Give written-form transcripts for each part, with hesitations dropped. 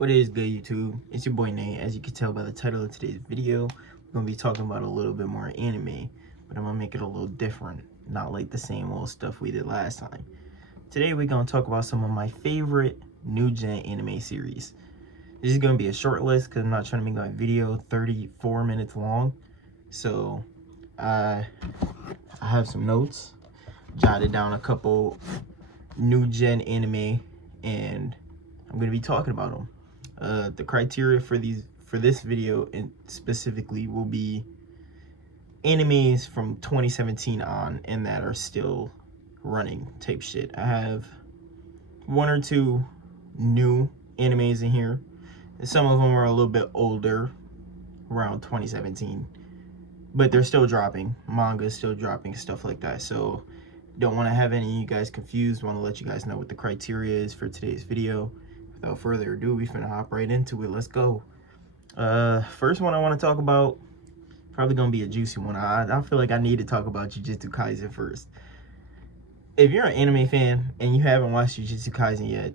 What is good, YouTube? It's your boy Nate. As you can tell by the title of today's video, we're going to be talking about a little bit more anime, but I'm going to make it a little different, not like the same old stuff we did last time. Today we're going to talk about some of my favorite new gen anime series. This is going to be a short list because I'm not trying to make my video 34 minutes long. So I have some notes, jotted down a couple new gen anime, and I'm going to be talking about them. The criteria for this video and specifically will be animes from 2017 on and that are still running type shit. I have one or two new animes in here. Some of them are a little bit older, around 2017, but they're still dropping. Manga is still dropping, stuff like that. So don't want to have any of you guys confused. Want to let you guys know what the criteria is for today's video. Without further ado, we finna hop right into it. Let's go. First one I want to talk about, probably gonna be a juicy one. I feel like I need to talk about Jujutsu Kaisen first. If you're an anime fan and you haven't watched Jujutsu Kaisen yet,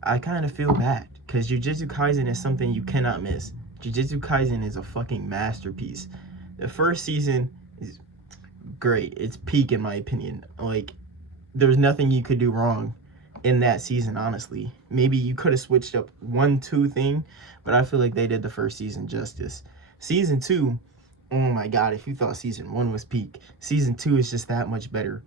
I kind of feel bad because Jujutsu Kaisen is something you cannot miss. Jujutsu Kaisen is a fucking masterpiece. The first season is great. It's peak in my opinion. Like, there's nothing you could do wrong in that season, honestly. Maybe you could have switched up 1-2 thing, but I feel like they did the first season justice. Season 2, oh my god, if you thought season 1 was peak, season 2 is just that much better.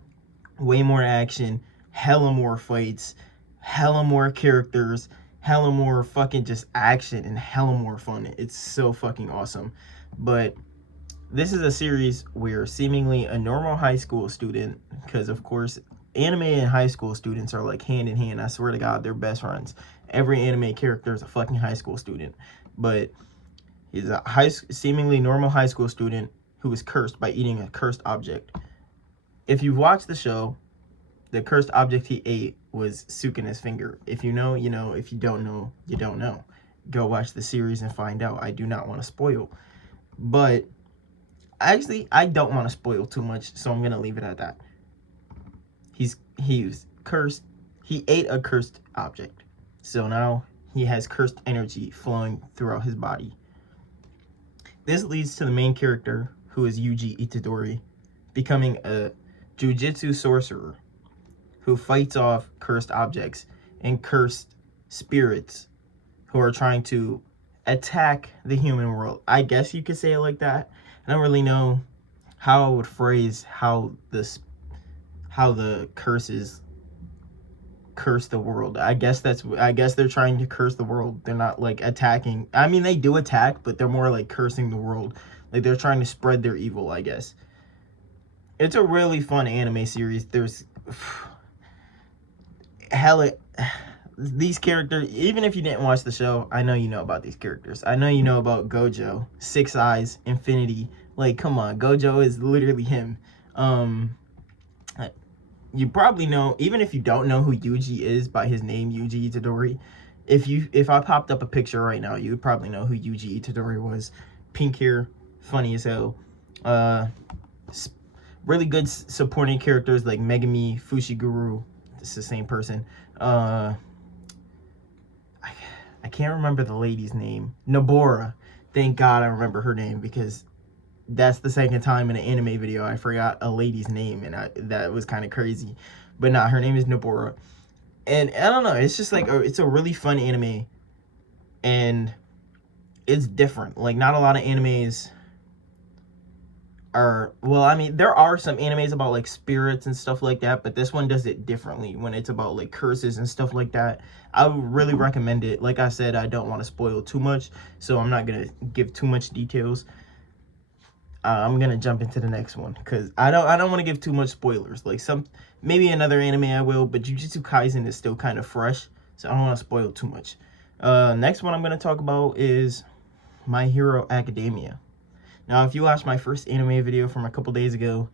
Way more action, hella more fights, hella more characters, hella more fucking just action, and hella more fun. It's so fucking awesome. But this is a series where seemingly a normal high school student, because of course anime and high school students are like hand in hand. I swear to God, they're best friends. Every anime character is a fucking high school student, but he's a seemingly normal high school student who was cursed by eating a cursed object. If you've watched the show, the cursed object he ate was Sukina's finger. If you know, you know. If you don't know, you don't know. Go watch the series and find out. I do not want to spoil, but actually, I don't want to spoil too much, so I'm gonna leave it at that. He was cursed. He ate a cursed object, so now he has cursed energy flowing throughout his body. This leads to the main character, who is Yuji Itadori, becoming a jujitsu sorcerer who fights off cursed objects and cursed spirits who are trying to attack the human world. I guess you could say it like that. I don't really know how I would phrase how the curses curse the world. I guess they're trying to curse the world. They're not like attacking. I mean, they do attack, but they're more like cursing the world. Like, they're trying to spread their evil, I guess. It's a really fun anime series. There's hella these characters. Even if you didn't watch the show, I know you know about these characters. I know you know about Gojo, Six Eyes, Infinity. Like, come on, Gojo is literally him. You probably know, even if you don't know who Yuji is by his name, Yuji Itadori. If I popped up a picture right now, you would probably know who Yuji Itadori was. Pink hair, funny as hell. Really good supporting characters like Megumi, Fushiguro. It's the same person. I can't remember the lady's name. Nobara. Thank God I remember her name, because that's the second time in an anime video I forgot a lady's name, and that was kind of crazy. But nah, her name is Nobara. And I don't know, it's just like it's a really fun anime, and it's different. Like, not a lot of animes are, well, I mean, there are some animes about like spirits and stuff like that, but this one does it differently when it's about like curses and stuff like that. I would really recommend it. Like I said, I don't want to spoil too much, so I'm not gonna give too much details. I'm gonna jump into the next one because I don't want to give too much spoilers. Like, maybe another anime I will, but Jujutsu Kaisen is still kind of fresh, so I don't want to spoil too much. Next one I'm gonna talk about is My Hero Academia. Now, if you watched my first anime video from a couple days ago,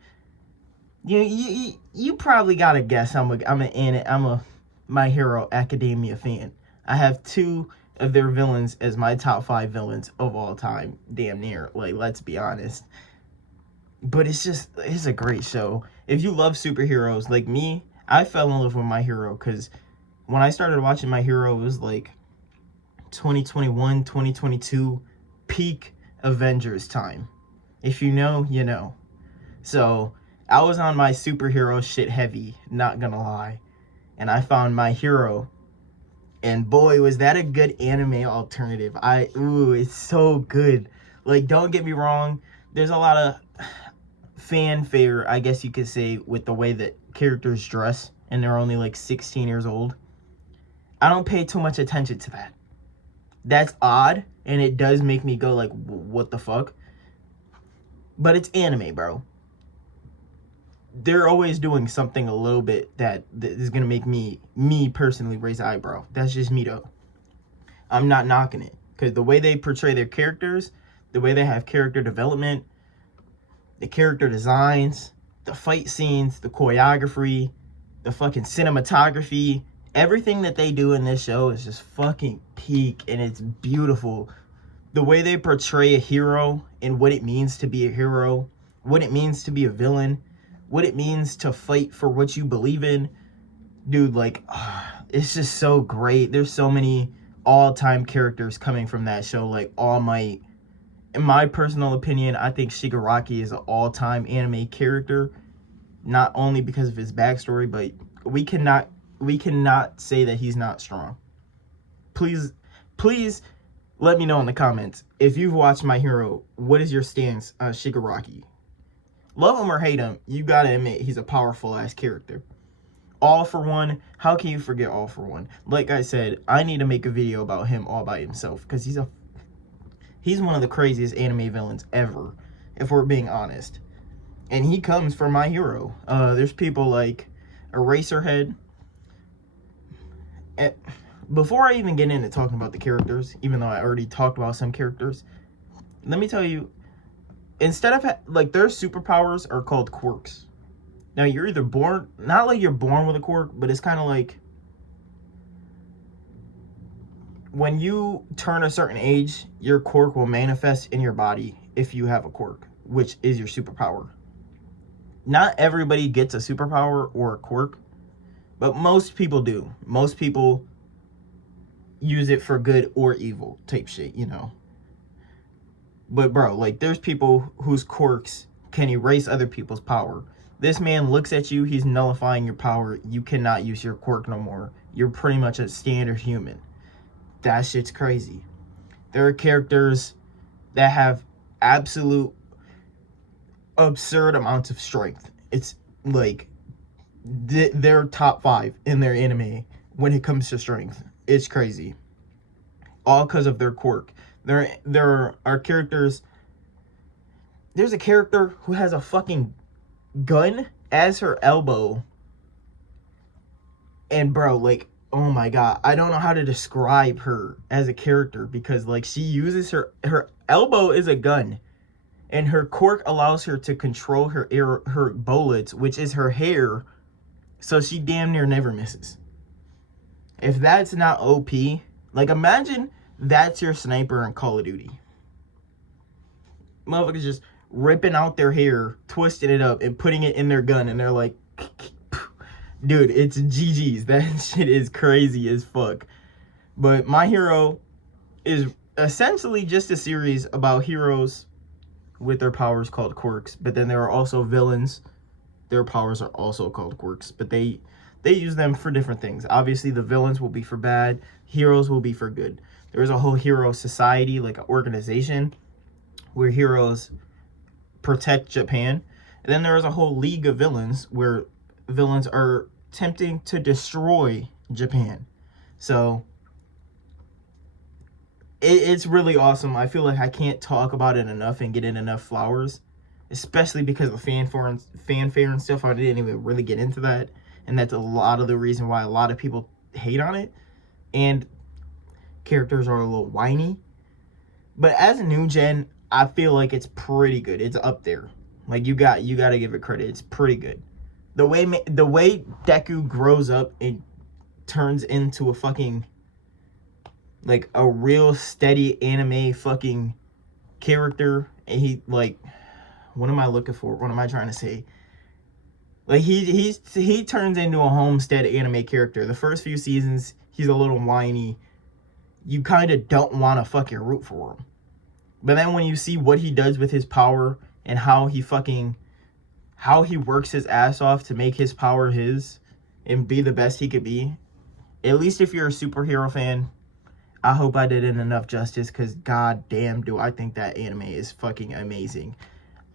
you probably gotta guess I'm a My Hero Academia fan. I have 2 of their villains as my top 5 villains of all time, damn near. Like, let's be honest. But it's a great show. If you love superheroes like me, I fell in love with My Hero because when I started watching My Hero, it was like 2021, 2022, peak Avengers time. If you know, you know. So I was on my superhero shit heavy, not gonna lie. And I found My Hero. And boy, was that a good anime alternative. It's so good. Like, don't get me wrong, there's a lot of fanfare, I guess you could say, with the way that characters dress, and they're only like 16 years old. I don't pay too much attention to that. That's odd, and it does make me go like, what the fuck? But it's anime, bro. They're always doing something a little bit that is gonna make me personally raise an eyebrow. That's just me though. I'm not knocking it, because the way they portray their characters, the way they have character development, the character designs, the fight scenes, the choreography, the fucking cinematography, everything that they do in this show is just fucking peak, and it's beautiful. The way they portray a hero and what it means to be a hero, what it means to be a villain, what it means to fight for what you believe in. Dude, like, it's just so great. There's so many all-time characters coming from that show, like All Might. In my personal opinion, I think Shigaraki is an all-time anime character, not only because of his backstory, but we cannot say that he's not strong. Please let me know in the comments, if you've watched My Hero, what is your stance on Shigaraki? Love him or hate him, you gotta admit he's a powerful ass character. All for One, how can you forget All for One? Like I said, I need to make a video about him all by himself, because he's one of the craziest anime villains ever, if we're being honest. And he comes from My Hero. There's people like Eraserhead. Before I even get into talking about the characters, even though I already talked about some characters, let me tell you, instead of, like, their superpowers are called quirks. Now, you're either born, not like you're born with a quirk, but it's kind of like when you turn a certain age, your quirk will manifest in your body if you have a quirk, which is your superpower. Not everybody gets a superpower or a quirk, but most people do. Most people use it for good or evil type shit, you know. But bro, like, there's people whose quirks can erase other people's power. This man looks at you, he's nullifying your power. You cannot use your quirk no more. You're pretty much a standard human. That shit's crazy. There are characters that have absolute absurd amounts of strength. It's like they're top 5 in their anime when it comes to strength. It's crazy. All because of their quirk. There are characters. There's a character who has a fucking gun as her elbow. And bro, like, oh my god, I don't know how to describe her as a character, because like, she uses her elbow is a gun, and her quirk allows her to control her bullets, which is her hair, so she damn near never misses. If that's not OP, like, imagine that's your sniper in Call of Duty. Motherfuckers just ripping out their hair, twisting it up, and putting it in their gun, and they're like, dude, it's GG's. That shit is crazy as fuck. But My Hero is essentially just a series about heroes with their powers called quirks. But then there are also villains. Their powers are also called quirks, but they use them for different things. Obviously, the villains will be for bad. Heroes will be for good. There's a whole hero society, like an organization, where heroes protect Japan. And then there's a whole league of villains where villains are attempting to destroy Japan. So it's really awesome. I feel like I can't talk about it enough and get in enough flowers, especially because of fanfare and stuff. I didn't even really get into that, and that's a lot of the reason why a lot of people hate on it. And characters are a little whiny, but as a new gen, I feel like it's pretty good. It's up there. Like, you got to give it credit. It's pretty good. The way Deku grows up and turns into a fucking, like, a real steady anime fucking character, and he, like, what am I looking for? What am I trying to say? Like, he turns into a homestead anime character. The first few seasons, he's a little whiny. you kind of don't want to fucking root for him. But then when you see what he does with his power and how he works his ass off to make his power his and be the best he could be, at least if you're a superhero fan, I hope I did it enough justice, because god damn do I think that anime is fucking amazing.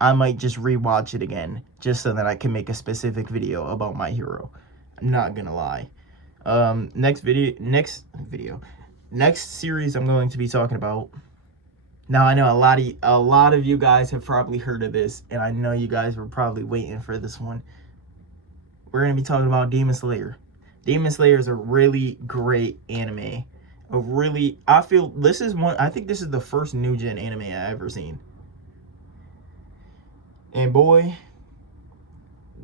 I might just rewatch it again just so that I can make a specific video about My Hero. I'm not gonna lie. Next series I'm going to be talking about. Now I know a lot of you guys have probably heard of this, and I know you guys were probably waiting for this one. We're gonna be talking about Demon Slayer. Demon Slayer is a really great anime. I think this is the first new gen anime I ever seen. And boy,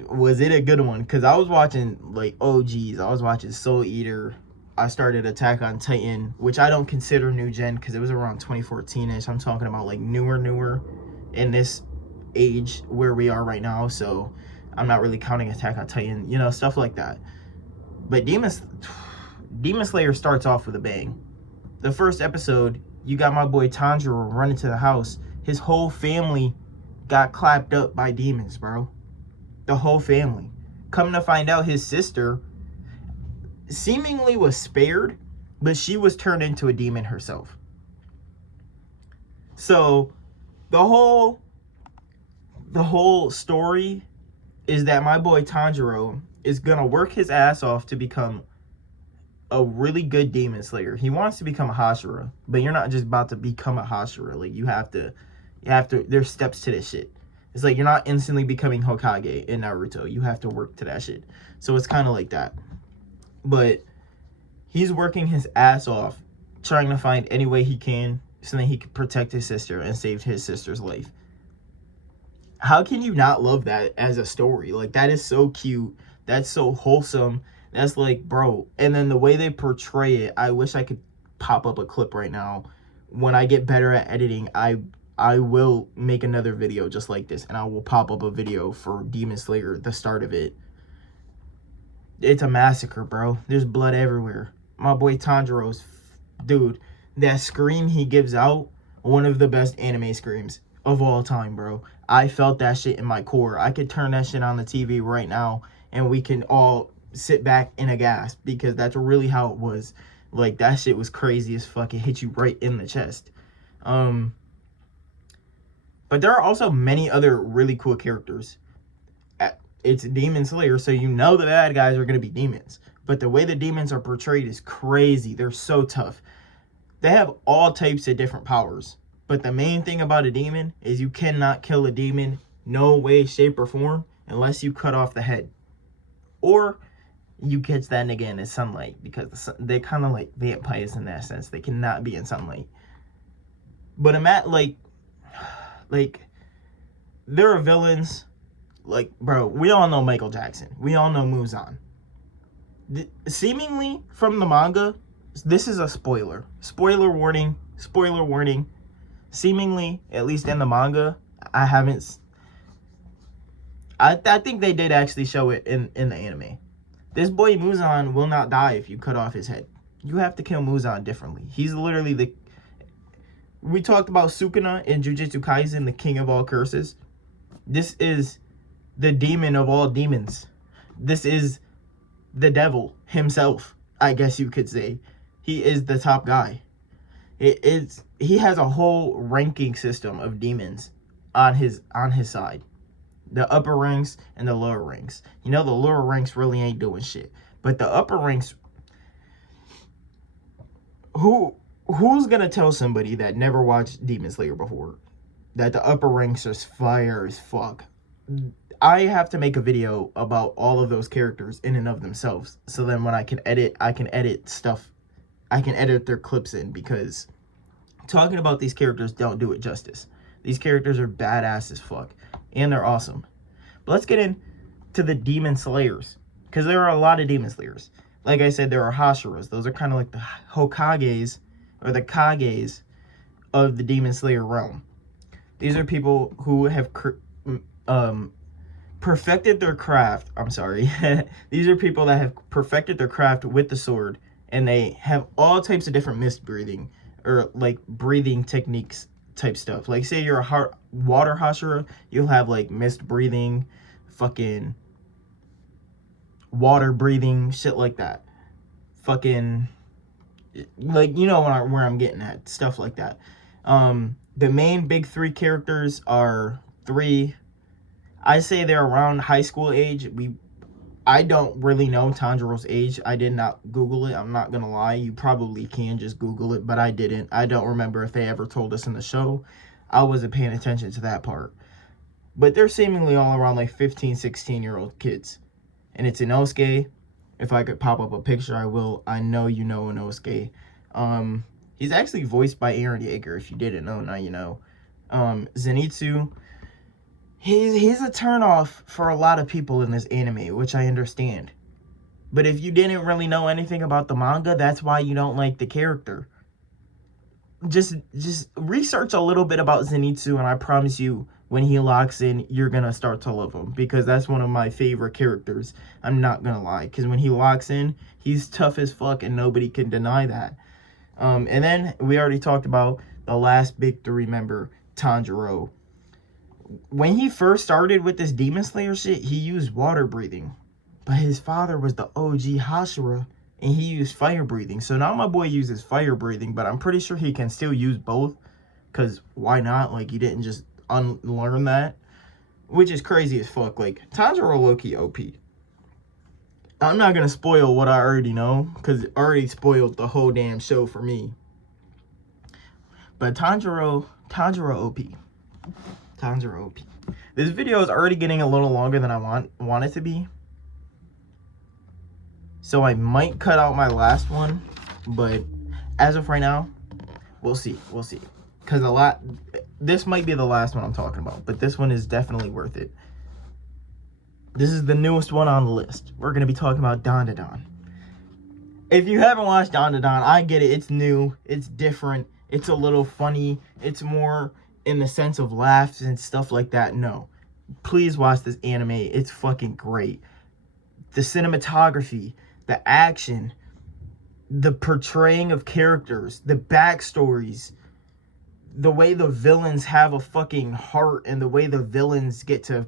was it a good one. Because I was watching like OGs. I was watching Soul Eater. I started Attack on Titan, which I don't consider new gen because it was around 2014-ish. I'm talking about like newer in this age where we are right now. So I'm not really counting Attack on Titan, you know, stuff like that. But Demon Slayer starts off with a bang. The first episode, you got my boy Tanjiro running to the house. His whole family got clapped up by demons, bro. The whole family. Coming to find out, his sister seemingly was spared, but she was turned into a demon herself. So the whole story is that my boy Tanjiro is gonna work his ass off to become a really good demon slayer. He wants to become a Hashira, but you're not just about to become a Hashira. Like you have to there's steps to this shit. It's like you're not instantly becoming Hokage in Naruto. You have to work to that shit. So it's kind of like that. But he's working his ass off trying to find any way he can so that he can protect his sister and save his sister's life. How can you not love that as a story? Like, that is so cute. That's so wholesome. That's like, bro. And then the way they portray it, I wish I could pop up a clip right now. When I get better at editing, I will make another video just like this, and I will pop up a video for Demon Slayer, the start of it. It's a massacre, bro. There's blood everywhere. My boy Tanjiro's, dude, that scream he gives out, one of the best anime screams of all time, bro. I felt that shit in my core. I could turn that shit on the TV right now, and we can all sit back in a gasp, because that's really how it was. Like, that shit was crazy as fuck. It hit you right in the chest. But there are also many other really cool characters. It's Demon Slayer, so you know the bad guys are going to be demons. But the way the demons are portrayed is crazy. They're so tough. They have all types of different powers. But the main thing about a demon is you cannot kill a demon, no way, shape, or form, unless you cut off the head. Or you catch that nigga in the sunlight, because they're kind of like vampires in that sense. They cannot be in sunlight. But there are villains. Like, bro, we all know Michael Jackson. We all know Muzan. Seemingly, from the manga, this is a spoiler. Spoiler warning. Spoiler warning. Seemingly, at least in the manga, I think they did actually show it in the anime. This boy Muzan will not die if you cut off his head. You have to kill Muzan differently. He's literally we talked about Sukuna in Jujutsu Kaisen, the king of all curses. This is the demon of all demons. This is the devil himself, I guess you could say. He is the top guy. He has a whole ranking system of demons on his side. The upper ranks and the lower ranks. You know, the lower ranks really ain't doing shit. But the upper ranks, who's gonna tell somebody that never watched Demon Slayer before that the upper ranks are fire as fuck? I have to make a video about all of those characters in and of themselves. So then when I can edit stuff. I can edit their clips in, because talking about these characters don't do it justice. These characters are badass as fuck, and they're awesome. But let's get into the Demon Slayers, because there are a lot of Demon Slayers. Like I said, there are Hashiras. Those are kind of like the Hokages, or the Kages of the Demon Slayer realm. These are people who have perfected their craft. I'm sorry. These are people that have perfected their craft with the sword and they have all types of different mist breathing or like breathing techniques type stuff. Like say you're a water Hashira, you'll have like mist breathing, fucking water breathing, shit like that. Fucking like, you know where I'm getting at, stuff like that. The main big three characters are three. I say they're around high school age. I don't really know Tanjiro's age. I did not Google it. I'm not gonna lie. You probably can just Google it, but I didn't. I don't remember if they ever told us in the show. I wasn't paying attention to that part. But they're seemingly all around like 15, 16-year-old kids. And it's Inosuke. If I could pop up a picture, I will. I know you know Inosuke. He's actually voiced by Eren Yeager. If you didn't know, now you know. Zenitsu. He's a turnoff for a lot of people in this anime, which I understand. But if you didn't really know anything about the manga, that's why you don't like the character. Just research a little bit about Zenitsu, and I promise you, when he locks in, you're gonna start to love him, because that's one of my favorite characters. I'm not gonna lie, because when he locks in, he's tough as fuck, and nobody can deny that. And then we already talked about the last big three member, Tanjiro. When he first started with this Demon Slayer shit, he used water breathing. But his father was the OG Hashira, and he used fire breathing. So now my boy uses fire breathing, but I'm pretty sure he can still use both. Because why not? Like, he didn't just unlearn that. Which is crazy as fuck. Like, Tanjiro low-key OP. I'm not going to spoil what I already know, because it already spoiled the whole damn show for me. But Tanjiro OP. Tanjiro OP. This video is already getting a little longer than I want it to be. So I might cut out my last one, but as of right now, we'll see. We'll see. Because this might be the last one I'm talking about, but this one is definitely worth it. This is the newest one on the list. We're going to be talking about Dandadan. If you haven't watched Dandadan, I get it. It's new. It's different. It's a little funny. It's more in the sense of laughs and stuff like that. No. Please watch this anime. It's fucking great. The cinematography, the action, the portraying of characters, the backstories, the way the villains have a fucking heart, and the way the villains get to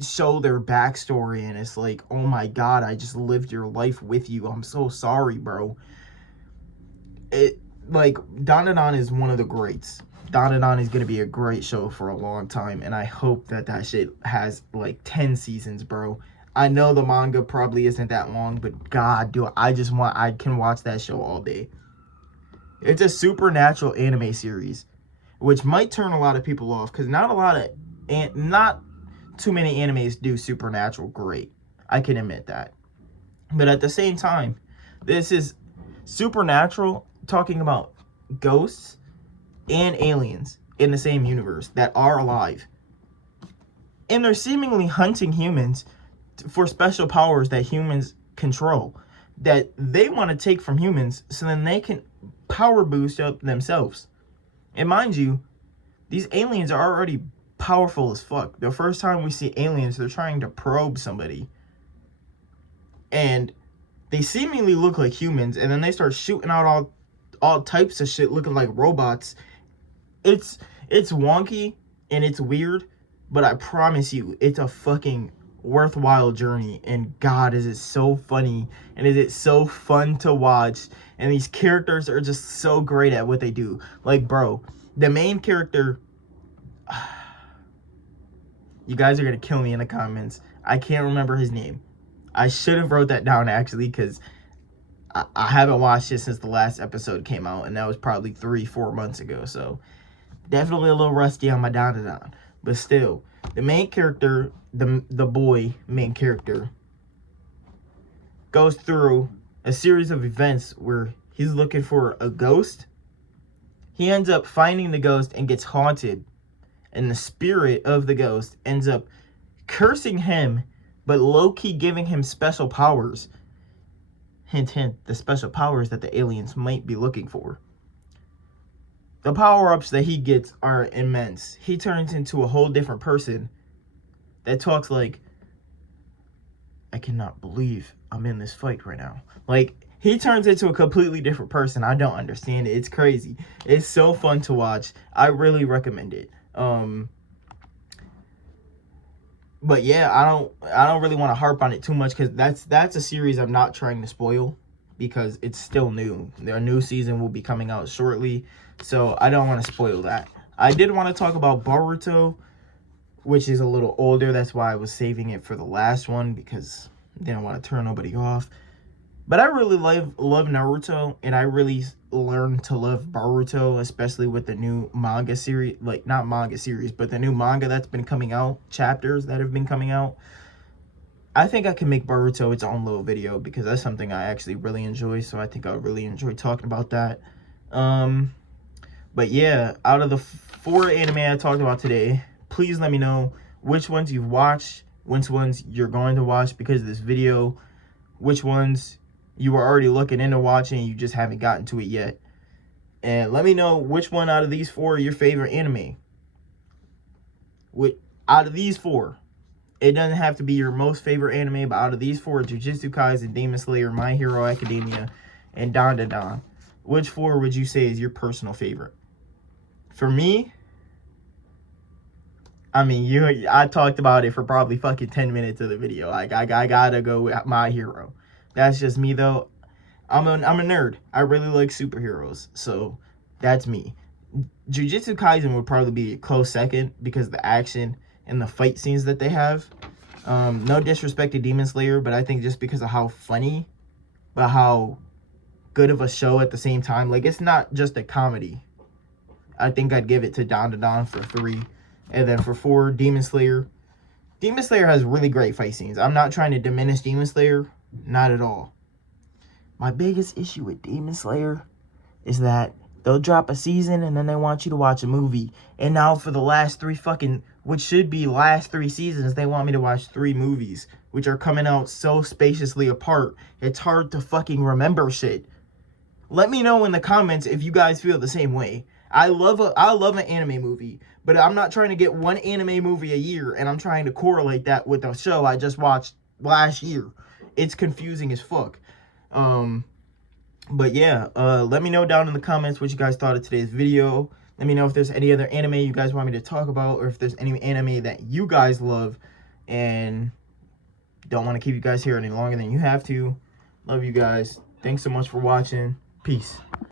show their backstory, and it's like, oh my god, I just lived your life with you. I'm so sorry, bro. Dandadan is one of the greats. Dandadan is going to be a great show for a long time, and I hope that shit has like 10 seasons, bro. I know the manga probably isn't that long, but god, I can watch that show all day. It's a supernatural anime series, which might turn a lot of people off, because not too many animes do supernatural great. I can admit that. But at the same time, this is supernatural, talking about ghosts and aliens in the same universe that are alive. And they're seemingly hunting humans for special powers that humans control, that they want to take from humans so then they can power boost up themselves. And mind you, these aliens are already powerful as fuck. The first time we see aliens, they're trying to probe somebody, and they seemingly look like humans, and then they start shooting out all types of shit looking like robots. It's wonky and it's weird, but I promise you, it's a fucking worthwhile journey. And god, is it so funny, and is it so fun to watch, and these characters are just so great at what they do. Like, bro, the main character, you guys are gonna kill me in the comments. I can't remember his name. I should have wrote that down, actually, because I haven't watched it since the last episode came out, and that was probably 3-4 months ago. So definitely a little rusty on my Dandadan. But still, the main character, the boy main character, goes through a series of events where he's looking for a ghost. He ends up finding the ghost and gets haunted. And the spirit of the ghost ends up cursing him, but low-key giving him special powers. Hint, hint, the special powers that the aliens might be looking for. The power-ups that he gets are immense. He turns into a whole different person that talks like, I cannot believe I'm in this fight right now. Like, he turns into a completely different person. I don't understand it. It's crazy. It's so fun to watch. I really recommend it. But yeah, I don't really want to harp on it too much because that's a series I'm not trying to spoil because it's still new. Their new season will be coming out shortly, so I don't want to spoil that. I did want to talk about Boruto, which is a little older. That's why I was saving it for the last one because I didn't want to turn nobody off. But I really love Naruto, and I really learned to love Boruto, especially with the new manga series, like not manga series, but the new manga that's been coming out, chapters that have been coming out. I think I can make Boruto its own little video because that's something I actually really enjoy, so I think I'll really enjoy talking about that. But yeah, out of the 4 anime I talked about today, please let me know which ones you've watched, which ones you're going to watch because of this video, which ones you were already looking into watching, you just haven't gotten to it yet. And let me know which one out of these 4 are your favorite anime. Out of these 4, it doesn't have to be your most favorite anime, but out of these 4, Jujutsu Kaisen, Demon Slayer, My Hero Academia, and Dandadan, which 4 would you say is your personal favorite? For me, I mean, I talked about it for probably fucking 10 minutes of the video. I gotta go with My Hero. That's just me though. I'm a nerd. I really like superheroes, so that's me. Jujutsu Kaisen would probably be a close second because of the action and the fight scenes that they have. No disrespect to Demon Slayer, but I think just because of how funny, but how good of a show at the same time. Like, it's not just a comedy. I think I'd give it to Dandadan for 3. And then for 4, Demon Slayer. Demon Slayer has really great fight scenes. I'm not trying to diminish Demon Slayer. Not at all. My biggest issue with Demon Slayer is that they'll drop a season and then they want you to watch a movie. And now for the last 3 which should be last 3 seasons, they want me to watch 3 movies, which are coming out so spaciously apart. It's hard to fucking remember shit. Let me know in the comments if you guys feel the same way. I love an anime movie, but I'm not trying to get one anime movie a year and I'm trying to correlate that with a show I just watched last year. It's confusing as fuck. But yeah, let me know down in the comments what you guys thought of today's video. Let me know if there's any other anime you guys want me to talk about, or if there's any anime that you guys love and don't want to keep you guys here any longer than you have to. Love you guys. Thanks so much for watching. Peace.